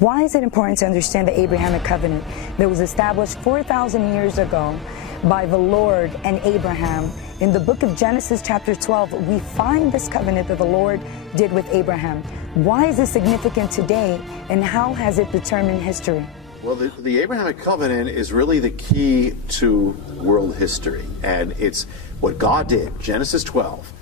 Why is it important to understand the Abrahamic covenant that was established 4,000 years ago by the Lord and Abraham? In the book of Genesis chapter 12, we find this covenant that the Lord did with Abraham. Why is it significant today, and how has it determined history? Well, the Abrahamic covenant is really the key to world history, and it's what God did. Genesis 12.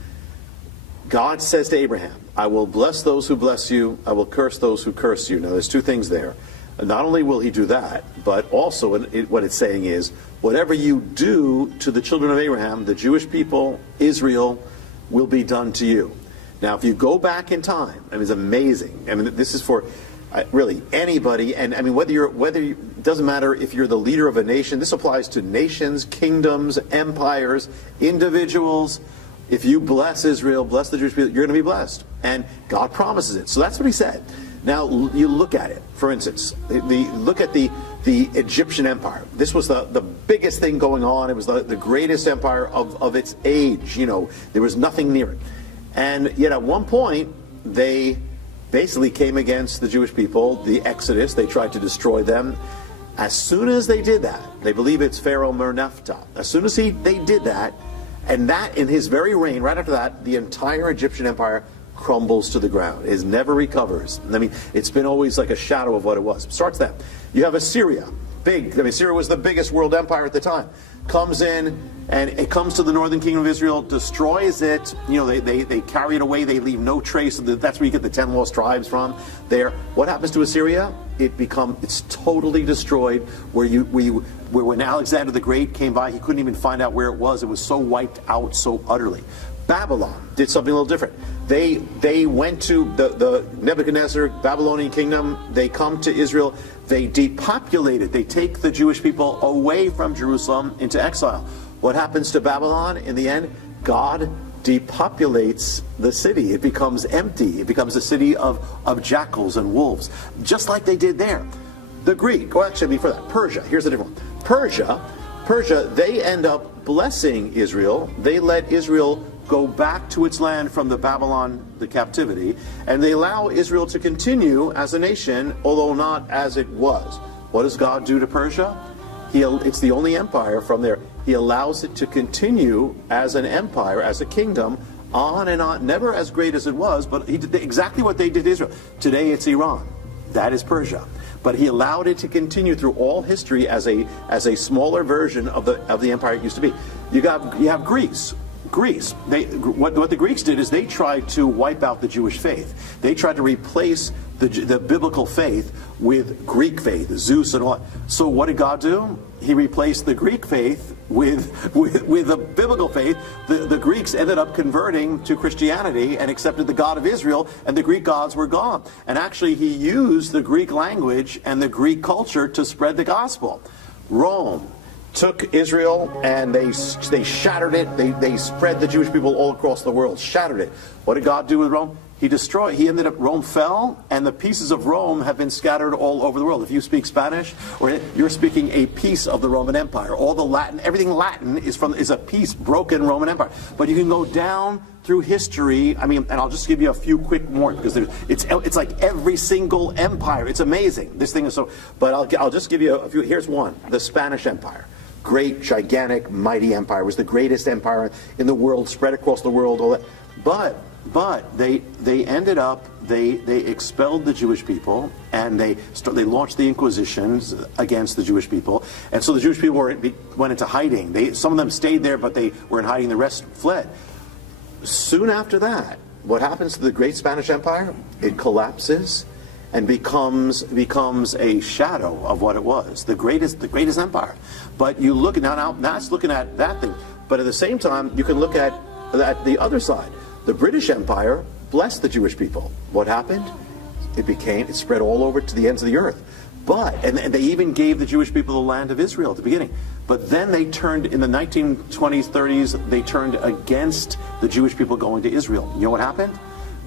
God says to Abraham, I will bless those who bless you, I will curse those who curse you. Now, there's two things there. Not only will he do that, but also what it's saying is, whatever you do to the children of Abraham, the Jewish people, Israel, will be done to you. Now, if you go back in time, I mean, it's amazing. I mean, this is for really anybody, and I mean, it doesn't matter if you're the leader of a nation. This applies to nations, kingdoms, empires, individuals. If you bless Israel, bless the Jewish people, you're going to be blessed. And God promises it. So that's what he said. Now, you look at it. For instance, look at the Egyptian empire. This was the biggest thing going on. It was the greatest empire of its age. You know, there was nothing near it. And yet at one point, they basically came against the Jewish people, the Exodus. They tried to destroy them. As soon as they did that, they believe it's Pharaoh Merneptah. As soon as they did that, and that in his very reign, right after that, the entire Egyptian empire crumbles to the ground. It never recovers. I mean, it's been always like a shadow of what it was. Starts then. You have Assyria. Big. I mean, Syria was the biggest world empire at the time. Comes in, and it comes to the northern kingdom of Israel, destroys it. You know, they carry it away. They leave no trace. That's where you get the 10 lost tribes from. There. What happens to Assyria? It's totally destroyed. Where when Alexander the Great came by, he couldn't even find out where it was. It was so wiped out so utterly. Babylon did something a little different. They went to the Nebuchadnezzar, Babylonian kingdom. They come to Israel. They depopulate it. They take the Jewish people away from Jerusalem into exile. What happens to Babylon in the end? God depopulates the city. It becomes empty. It becomes a city of jackals and wolves, just like they did there. The Greek, or actually before that, Persia. Here's the difference. Persia, they end up blessing Israel. They let Israel go back to its land from the captivity, and they allow Israel to continue as a nation, although not as it was. What does God do to Persia? It's the only empire from there. He allows it to continue as an empire, as a kingdom, on and on, never as great as it was, but he did exactly what they did to Israel. Today it's Iran. That is Persia. But he allowed it to continue through all history as a smaller version of the empire it used to be. You have Greece. What the Greeks did is they tried to wipe out the Jewish faith. They tried to replace the biblical faith with Greek faith, Zeus and all that. So what did God do? He replaced the Greek faith with the biblical faith. The Greeks ended up converting to Christianity and accepted the God of Israel, and the Greek gods were gone. And actually, he used the Greek language and the Greek culture to spread the gospel. Rome took Israel and they shattered it. They spread the Jewish people all across the world, shattered it. What did God do with Rome? Rome fell, and the pieces of Rome have been scattered all over the world. If you speak Spanish, or you're speaking a piece of the Roman Empire. All the Latin, everything Latin is a piece, broken Roman Empire. But you can go down through history. I mean, and I'll just give you a few quick more, because it's like every single empire. It's amazing. This thing is so. But I'll just give you a few. Here's one: the Spanish Empire. Great, gigantic, mighty empire. It was the greatest empire in the world, spread across the world. All that. But they ended up, they expelled the Jewish people, and they launched the Inquisitions against the Jewish people, and so the Jewish people went into hiding. Some of them stayed there, but they were in hiding. The rest fled. Soon after that, what happens to the great Spanish Empire? It collapses and becomes a shadow of what it was, the greatest empire. But you look at now it's looking at that thing, but at the same time you can look at the other side. The British Empire blessed the Jewish people. What happened? It spread all over to the ends of the earth. And they even gave the Jewish people the land of Israel at the beginning. But then they turned, in the 1920s, 30s, they turned against the Jewish people going to Israel. You know what happened?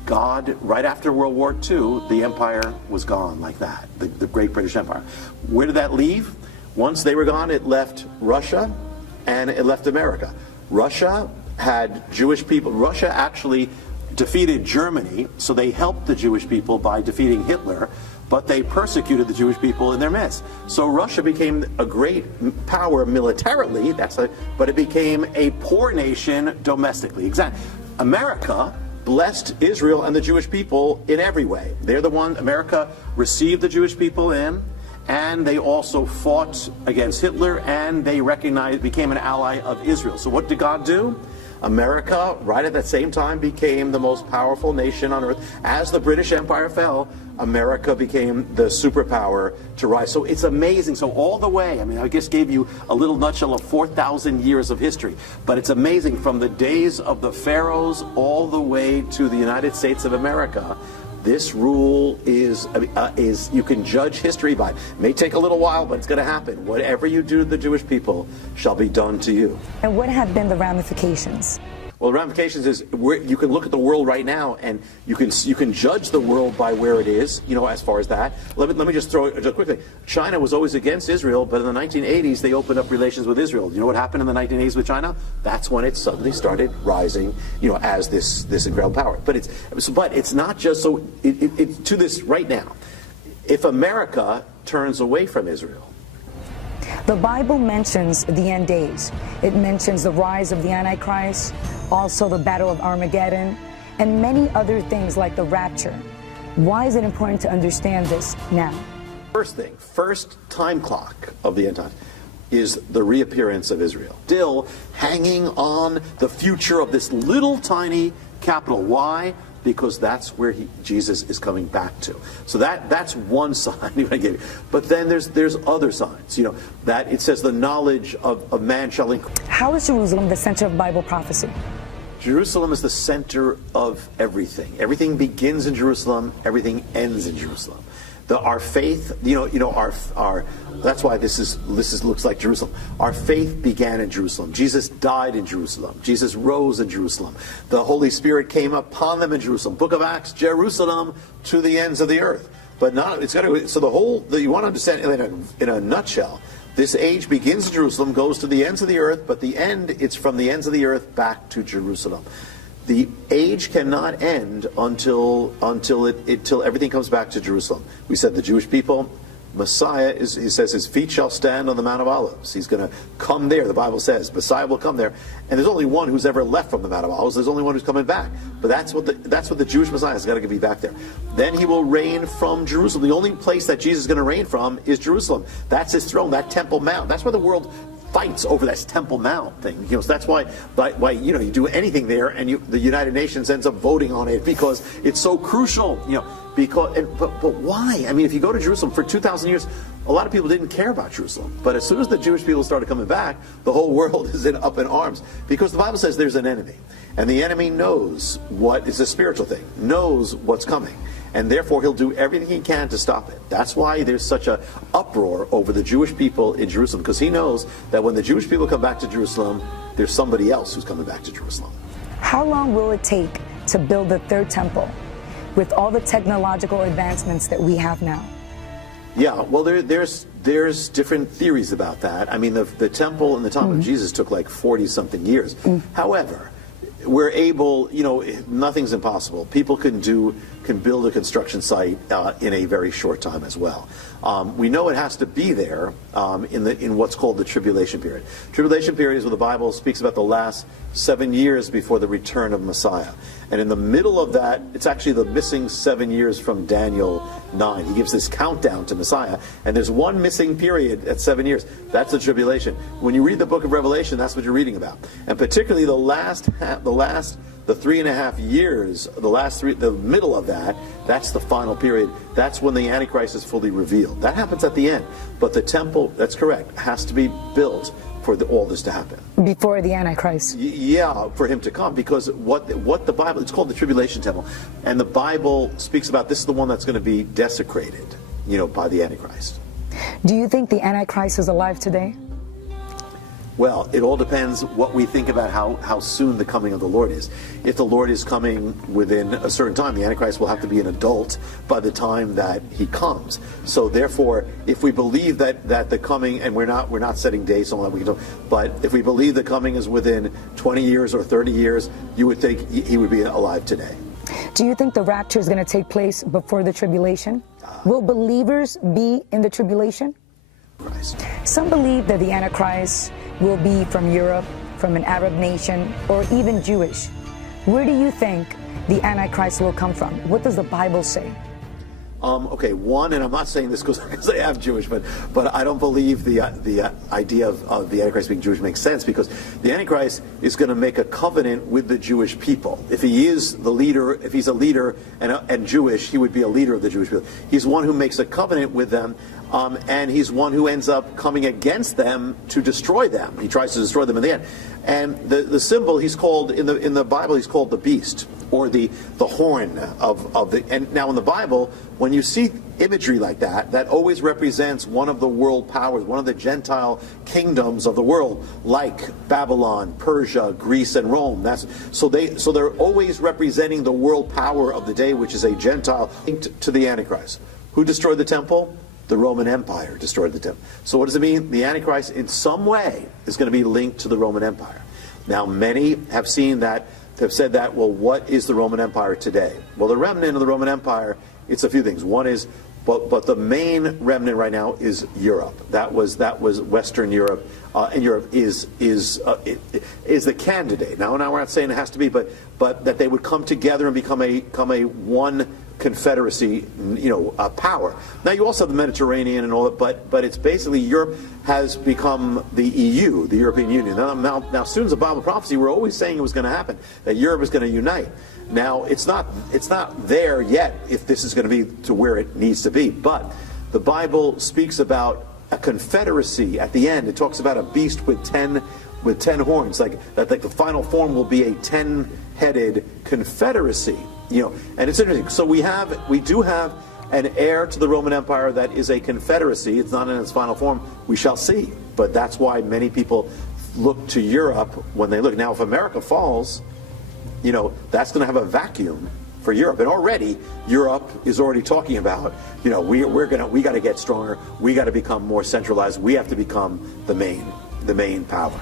God, right after World War II, the empire was gone like that, the great British Empire. Where did that leave? Once they were gone, it left Russia and it left America. Russia had Jewish people. Russia actually defeated Germany, so they helped the Jewish people by defeating Hitler, but they persecuted the Jewish people in their midst. So Russia became a great power militarily, but it became a poor nation domestically. Exactly. America blessed Israel and the Jewish people in every way. They're the one, America received the Jewish people in, and they also fought against Hitler, and they became an ally of Israel. So what did God do? America, right at that same time, became the most powerful nation on earth. As the British Empire fell, America became the superpower to rise. So it's amazing. So all the way, I mean, I just gave you a little nutshell of 4,000 years of history, but it's amazing from the days of the pharaohs all the way to the United States of America. This rule is you can judge history by it. It may take a little while, but it's going to happen. Whatever you do to the Jewish people shall be done to you. And what have been the ramifications? Well, the ramifications is you can look at the world right now, and you can judge the world by where it is. You know, as far as that. Let me just throw it just quickly. China was always against Israel, but in the 1980s they opened up relations with Israel. You know what happened in the 1980s with China? That's when it suddenly started rising. You know, as this incredible power. But it's not just so. It to this right now. If America turns away from Israel. The Bible mentions the end days. It mentions the rise of the Antichrist, also the Battle of Armageddon, and many other things like the rapture. Why is it important to understand this now? First time clock of the end times is the reappearance of Israel. Still hanging on the future of this little tiny capital. Why? Because that's where Jesus is coming back to. So that's one sign I gave you. But then there's other signs. You know, that it says the knowledge of man shall increase. How is Jerusalem the center of Bible prophecy? Jerusalem is the center of everything. Everything begins in Jerusalem. Everything ends in Jerusalem. Our faith, our that's why this looks like Jerusalem. Our faith began in Jerusalem. Jesus died in Jerusalem. Jesus rose in Jerusalem. The Holy Spirit came upon them in Jerusalem. Book of Acts, Jerusalem to the ends of the earth. But not it's got to. So you want to understand in a nutshell. This age begins in Jerusalem, goes to the ends of the earth, but the end, it's from the ends of the earth back to Jerusalem. The age cannot end until everything comes back to Jerusalem. We said the Jewish people, Messiah he says his feet shall stand on the Mount of Olives. He's going to come there. The Bible says Messiah will come there, and there's only one who's ever left from the Mount of Olives. There's only one who's coming back. But that's what the Jewish Messiah has got to be back there. Then he will reign from Jerusalem. The only place that Jesus is going to reign from is Jerusalem. That's his throne. That Temple Mount. That's where the world fights over that Temple Mount thing. You know, so that's why you do anything there, and the United Nations ends up voting on it because it's so crucial. You know, but why? I mean, if you go to Jerusalem for 2,000 years, a lot of people didn't care about Jerusalem. But as soon as the Jewish people started coming back, the whole world is up in arms because the Bible says there's an enemy, and the enemy knows what is a spiritual thing, knows what's coming. And therefore, he'll do everything he can to stop it. That's why there's such an uproar over the Jewish people in Jerusalem, because he knows that when the Jewish people come back to Jerusalem, there's somebody else who's coming back to Jerusalem. How long will it take to build the third temple with all the technological advancements that we have now? Yeah, well, there's different theories about that. I mean, the temple in the time of Jesus took like 40-something years. However, we're able, nothing's impossible. People can build a construction site in a very short time as well. We know it has to be there in what's called the tribulation period. Tribulation period is where the Bible speaks about the last 7 years before the return of Messiah. And in the middle of that, it's actually the missing 7 years from Daniel 9. He gives this countdown to Messiah, and there's one missing period at 7 years. That's the tribulation. When you read the book of Revelation, that's what you're reading about. And particularly the 3.5 years, the middle of that, that's the final period. That's when the Antichrist is fully revealed. That happens at the end. But the temple, that's correct, has to be built for all this to happen. Before the Antichrist. Yeah, for him to come, because what the Bible, it's called the tribulation temple, and the Bible speaks about this is the one that's going to be desecrated, by the Antichrist. Do you think the Antichrist is alive today? Well, it all depends what we think about how soon the coming of the Lord is. If the Lord is coming within a certain time, the Antichrist will have to be an adult by the time that he comes. So therefore, if we believe that the coming, and we're not setting dates on that we can do, but if we believe the coming is within 20 years or 30 years, you would think he would be alive today. Do you think the rapture is going to take place before the tribulation? Will believers be in the tribulation? Christ. Some believe that the Antichrist will be from Europe, from an Arab nation, or even Jewish. Where do you think the Antichrist will come from? What does the Bible say? Okay, one, and I'm not saying this because I am Jewish, but I don't believe the idea of the Antichrist being Jewish makes sense, because the Antichrist is going to make a covenant with the Jewish people. If he is the leader, if he's a leader and Jewish, he would be a leader of the Jewish people. He's one who makes a covenant with them, and he's one who ends up coming against them to destroy them. He tries to destroy them in the end. And the symbol, he's called in the Bible, he's called the beast, or the horn of the. And now in the Bible, when you see imagery like that, that always represents one of the world powers, one of the Gentile kingdoms of the world, like Babylon, Persia, Greece, and Rome. So they're always representing the world power of the day, which is a Gentile linked to the Antichrist. Who destroyed the temple? The Roman Empire destroyed the temple. So what does it mean? The Antichrist in some way is going to be linked to the Roman Empire. Now many have said that, well, what is the Roman Empire today? Well, the remnant of the Roman Empire, it's a few things. One is, but the main remnant right now is Europe. That was Western Europe, and Europe is the candidate. Now we're not saying it has to be, but that they would come together and become a one confederacy, a power. Now you also have the Mediterranean and all that, but it's basically Europe has become the EU, the European Union. Now students of Bible prophecy were always saying it was going to happen, that Europe is going to unite. Now it's not there yet if this is going to be to where it needs to be, but the Bible speaks about a confederacy at the end. It talks about a beast with 10 horns, like the final form will be a 10-headed confederacy. And it's interesting. So we do have an heir to the Roman Empire that is a confederacy. It's not in its final form. We shall see. But that's why many people look to Europe when they look. Now, if America falls, that's going to have a vacuum for Europe. And already, Europe is already talking about, we got to get stronger. We got to become more centralized. We have to become the main power.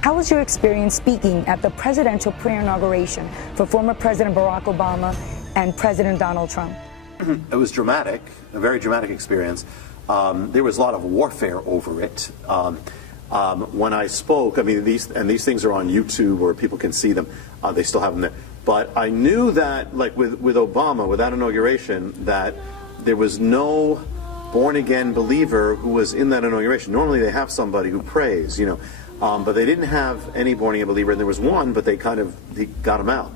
How was your experience speaking at the presidential pre-inauguration for former President Barack Obama and President Donald Trump? It was dramatic, a very dramatic experience. There was a lot of warfare over it. When I spoke, these things are on YouTube where people can see them. They still have them there. But I knew that, like with Obama, with that inauguration, that there was no born-again believer who was in that inauguration. Normally they have somebody who prays, but they didn't have any born-again believer, and there was one, but he got him out.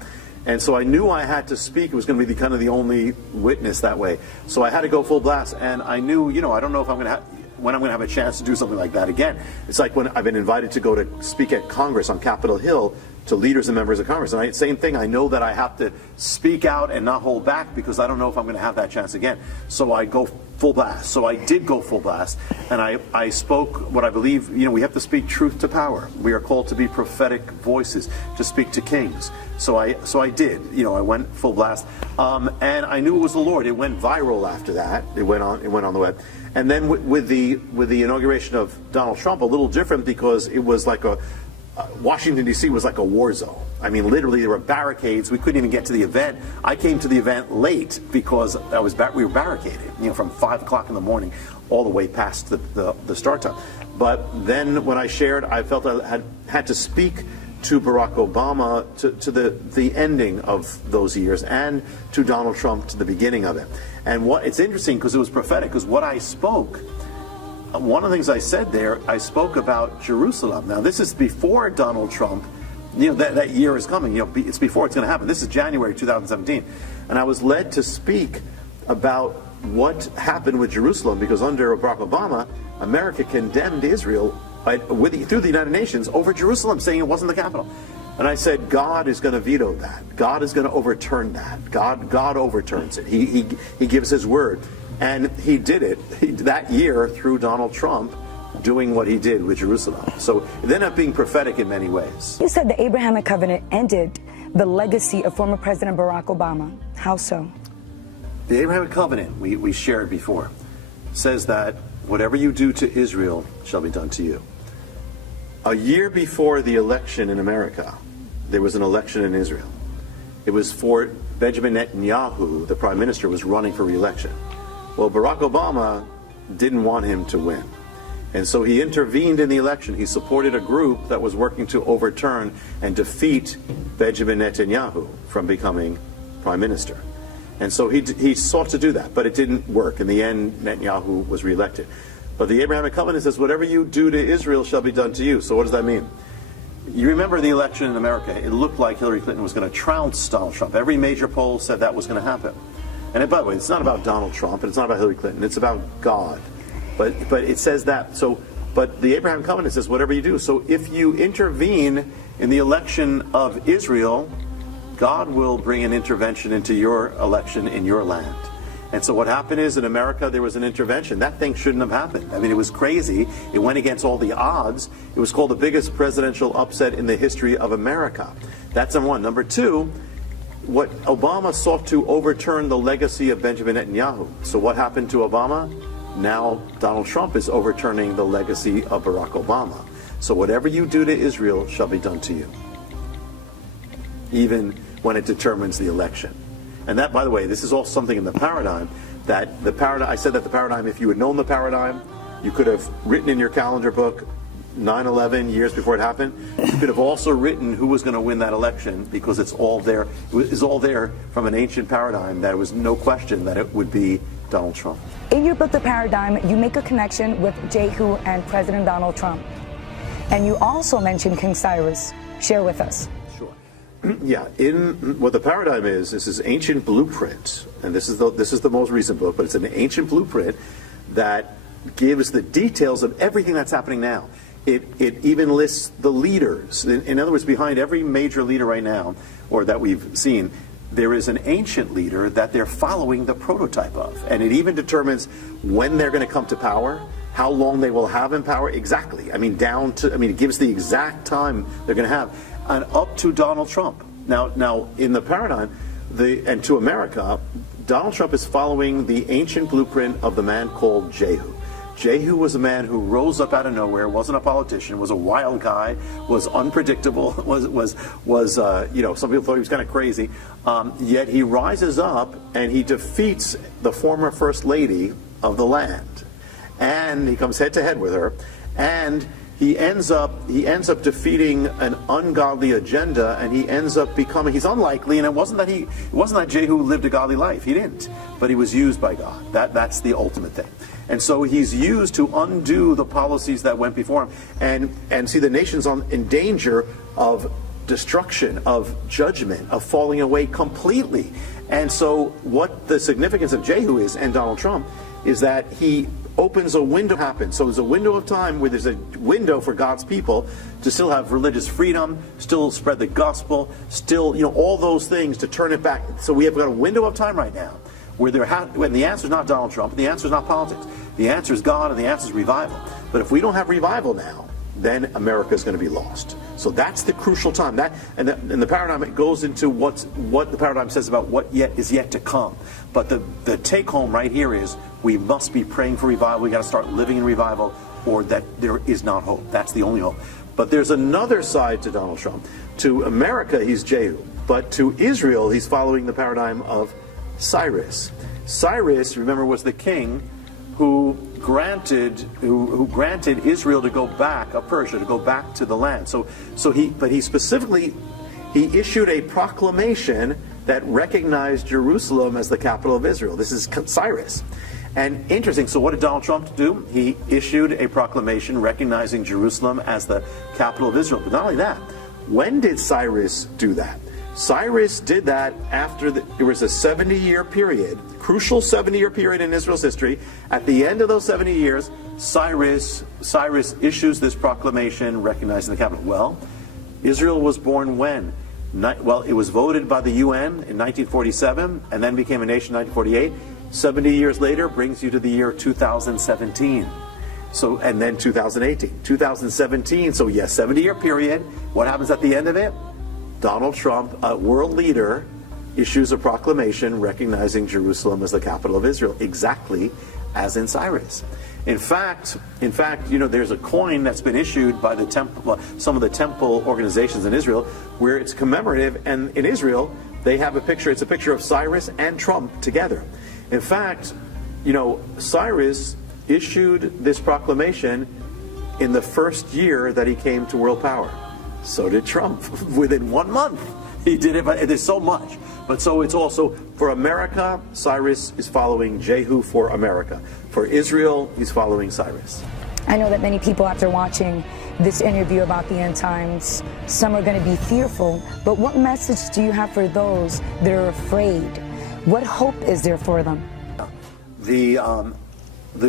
And so I knew I had to speak. It was going to be kind of the only witness that way. So I had to go full blast, and I knew, I don't know if when I'm going to have a chance to do something like that again. It's like when I've been invited to go to speak at Congress on Capitol Hill to leaders and members of Congress. And same thing, I know that I have to speak out and not hold back because I don't know if I'm going to have that chance again. So I go full blast. So I did go full blast, and I spoke what I believe, we have to speak truth to power. We are called to be prophetic voices, to speak to kings. So I did, I went full blast, and I knew it was the Lord. It went viral after that. It went on the web. And then with the inauguration of Donald Trump, a little different because it was like Washington, D.C. was like a war zone. Literally there were barricades. We couldn't even get to the event. I came to the event late because we were barricaded, from 5 o'clock in the morning all the way past the start time. But then when I shared, I felt I had to speak to Barack Obama to the ending of those years, and to Donald Trump to the beginning of it. And it's interesting because it was prophetic, because what I spoke, one of the things I said there, I spoke about Jerusalem. Now this is before Donald Trump, that year is coming, it's before it's going to happen. This is January 2017. And I was led to speak about what happened with Jerusalem, because under Barack Obama, America condemned Israel through the United Nations over Jerusalem, saying it wasn't the capital. And I said, God is going to veto that. God is going to overturn that. God overturns it. He gives his word. And he did it that year through Donald Trump. doing what he did with Jerusalem. So it ended up being prophetic in many ways. You said the Abrahamic covenant ended the legacy of former President Barack Obama. How so? The Abrahamic covenant, we shared before, says that whatever you do to Israel shall be done to you. A year before the election in America, there was an election in Israel. It was for Benjamin Netanyahu, the prime minister, was running for re-election. Well, Barack Obama didn't want him to win. And so he intervened in the election. He supported a group that was working to overturn and defeat Benjamin Netanyahu from becoming prime minister. And so he sought to do that, but it didn't work. In the end, Netanyahu was reelected. But the Abrahamic covenant says, whatever you do to Israel shall be done to you. So what does that mean? You remember the election in America, it looked like Hillary Clinton was going to trounce Donald Trump. Every major poll said that was going to happen. And by the way, it's not about Donald Trump, and it's not about Hillary Clinton, it's about God. But it says that. So, but the Abraham covenant says whatever you do. So if you intervene in the election of Israel, God will bring an intervention into your election in your land. And so what happened is in America there was an intervention. That thing shouldn't have happened. I mean, it was crazy. It went against all the odds. It was called the biggest presidential upset in the history of America. That's number one. Number two, what Obama sought to overturn the legacy of Benjamin Netanyahu. So what happened to Obama? Now Donald Trump is overturning the legacy of Barack Obama. So whatever you do to Israel shall be done to you, even when it determines the election. And that, by the way, this is all something in the paradigm, I said that the paradigm, if you had known the paradigm, you could have written in your calendar book 9/11 years before it happened. You could have also written who was going to win that election, because it's all there. It's all there from an ancient paradigm. There was no question that it would be Donald Trump. In your book, The Paradigm, you make a connection with Jehu and President Donald Trump. And you also mention King Cyrus. Share with us. Yeah, in what the paradigm is, this is ancient blueprint, and this is the most recent book, but it's an ancient blueprint that gives the details of everything that's happening now. It even lists the leaders. In other words, behind every major leader right now, or that we've seen, there is an ancient leader that they're following the prototype of, and it even determines when they're going to come to power, how long they will have in power, exactly. I mean, it gives the exact time they're going to have. And up to Donald Trump. Now, in the paradigm, and to America, Donald Trump is following the ancient blueprint of the man called Jehu. Jehu was a man who rose up out of nowhere, wasn't a politician, was a wild guy, was unpredictable, was some people thought he was kind of crazy. Yet he rises up and he defeats the former first lady of the land, and he comes head to head with her, and he ends up defeating an ungodly agenda, and he ends up becoming, he's unlikely, and it wasn't that Jehu lived a godly life. He didn't, but he was used by God. That's the ultimate thing. And so he's used to undo the policies that went before him, and see the nation's in danger of destruction, of judgment, of falling away completely. And so what the significance of Jehu is, and Donald Trump, is that he opens a window happens. So there's a window of time where there's a window for God's people to still have religious freedom, still spread the gospel, still, all those things, to turn it back. So we have got a window of time right now where when the answer is not Donald Trump, the answer is not politics. The answer is God, and the answer is revival. But if we don't have revival now, then America is going to be lost. So that's the crucial time. And the paradigm, it goes into what the paradigm says about what is yet to come. But the take home right here is we must be praying for revival. We got to start living in revival, or that there is not hope. That's the only hope. But there's another side to Donald Trump. To America, he's Jehu. But to Israel, he's following the paradigm of Cyrus. Cyrus, remember, was the king who granted Israel to go back, Persia, to go back to the land. He specifically issued a proclamation that recognized Jerusalem as the capital of Israel. This is Cyrus. And interesting, so what did Donald Trump do? He issued a proclamation recognizing Jerusalem as the capital of Israel. But not only that, when did Cyrus do that? Cyrus did that after there was a 70-year period, crucial 70-year period in Israel's history. At the end of those 70 years, Cyrus issues this proclamation recognizing the capital. Well, Israel was born when? Well, it was voted by the UN in 1947 and then became a nation in 1948. 70 years later brings you to the year 2017. So, and then 2018, 2017. So yes, 70-year period. What happens at the end of it? Donald Trump, a world leader, issues a proclamation recognizing Jerusalem as the capital of Israel, exactly as in Cyrus. In fact, there's a coin that's been issued by the temple, some of the temple organizations in Israel, where it's commemorative, and in Israel they have a picture. It's a picture of Cyrus and Trump together. In fact, Cyrus issued this proclamation in the first year that he came to world power. So did Trump. Within 1 month, he did it. But there's so much. But so it's also for America, Cyrus is following Jehu for America. For Israel, he's following Cyrus. I know that many people, after watching this interview about the end times, some are going to be fearful. But what message do you have for those that are afraid? What hope is there for them? The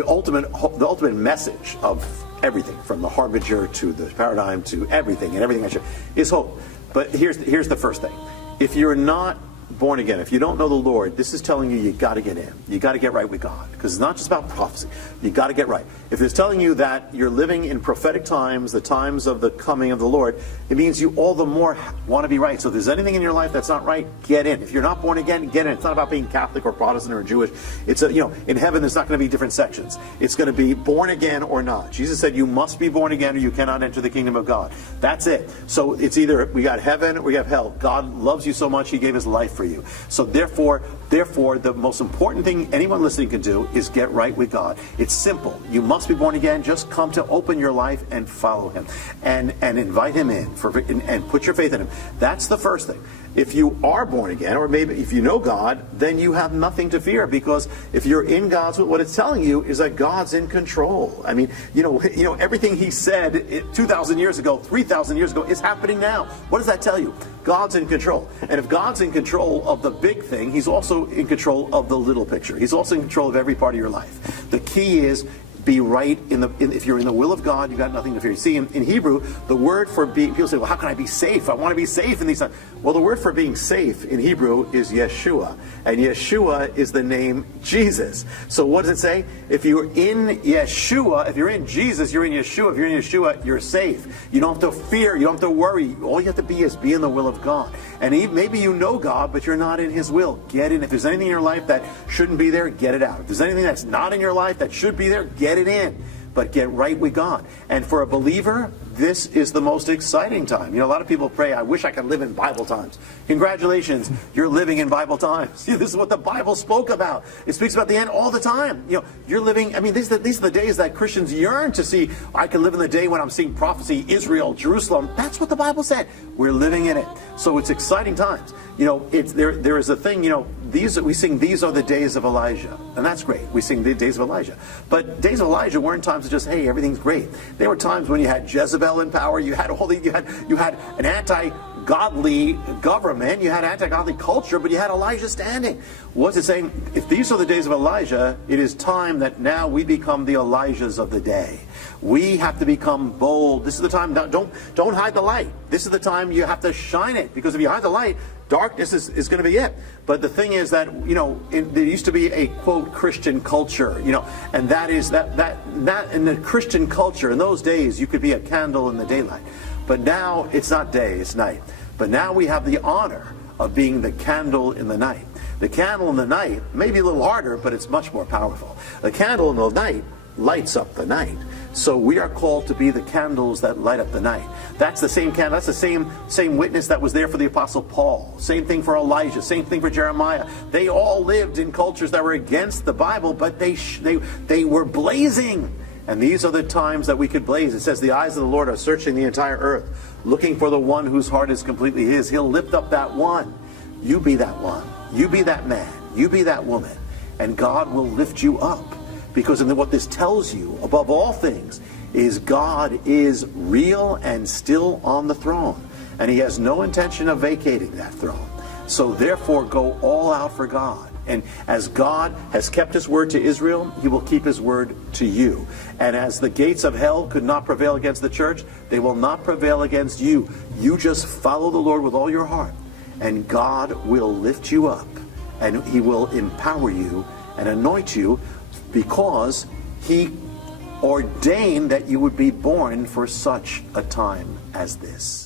ultimate message of everything, from the harbinger to the paradigm to everything and everything is hope. But here's the first thing. If you're not born again, if you don't know the Lord, this is telling you got to get in. You got to get right with God, because it's not just about prophecy. You got to get right. If it's telling you that you're living in prophetic times, the times of the coming of the Lord, it means you all the more want to be right. So if there's anything in your life that's not right, get in. If you're not born again, get in. It's not about being Catholic or Protestant or Jewish. It's in heaven there's not going to be different sections. It's going to be born again or not. Jesus said you must be born again or you cannot enter the kingdom of God. That's it. So it's either we got heaven or we have hell. God loves you so much he gave his life for you. So therefore, the most important thing anyone listening can do is get right with God. It's simple. You must be born again. Just come to open your life and follow him, and invite him in and put your faith in him. That's the first thing. If you are born again, or maybe if you know God, then you have nothing to fear, because if you're in God's will, what it's telling you is that God's in control. I mean, everything he said 2,000 years ago, 3,000 years ago is happening now. What does that tell you? God's in control. And if God's in control of the big thing, he's also in control of the little picture. He's also in control of every part of your life. The key is be right if you're in the will of God, you got nothing to fear. You see, in Hebrew, the word for being, people say, well, how can I be safe? I want to be safe in these times. Well, the word for being safe in Hebrew is Yeshua. And Yeshua is the name Jesus. So what does it say? If you're in Yeshua, if you're in Jesus, you're in Yeshua. If you're in Yeshua, you're safe. You don't have to fear. You don't have to worry. All you have to be is be in the will of God. And maybe you know God, but you're not in his will. Get in. If there's anything in your life that shouldn't be there, get it out. If there's anything that's not in your life that should be there, get it in. But get right with God. And for a believer, this is the most exciting time. A lot of people pray, I wish I could live in Bible times. Congratulations, you're living in Bible times. This is what the Bible spoke about. It speaks about the end all the time. You're living, these are the days that Christians yearn to see. I can live in the day when I'm seeing prophecy, Israel, Jerusalem. That's what the Bible said. We're living in it. So it's exciting times. There is a thing, we sing, these are the days of Elijah. And that's great. We sing the days of Elijah. But days of Elijah weren't times of just, hey, everything's great. There were times when you had Jezebel in power, you had an anti-godly government, you had anti-godly culture, but you had Elijah standing. What's it saying? If these are the days of Elijah, it is time that now we become the Elijahs of the day. We have to become bold. This is the time. Don't hide the light. This is the time you have to shine it, because if you hide the light, darkness is going to be it. But the thing is that there used to be a quote Christian culture, and that is that in the Christian culture in those days you could be a candle in the daylight, but now it's not day, it's night. But now we have the honor of being the candle in the night. The candle in the night may be a little harder, but it's much more powerful. The candle in the night lights up the night. So we are called to be the candles that light up the night. That's the same candle. That's the same witness that was there for the Apostle Paul. Same thing for Elijah. Same thing for Jeremiah. They all lived in cultures that were against the Bible, but they were blazing. And these are the times that we could blaze. It says the eyes of the Lord are searching the entire earth, looking for the one whose heart is completely his. He'll lift up that one. You be that one. You be that man. You be that woman. And God will lift you up. Because what this tells you, above all things, is God is real and still on the throne. And he has no intention of vacating that throne. So therefore, go all out for God. And as God has kept his word to Israel, he will keep his word to you. And as the gates of hell could not prevail against the church, they will not prevail against you. You just follow the Lord with all your heart, and God will lift you up, and he will empower you and anoint you, because he ordained that you would be born for such a time as this.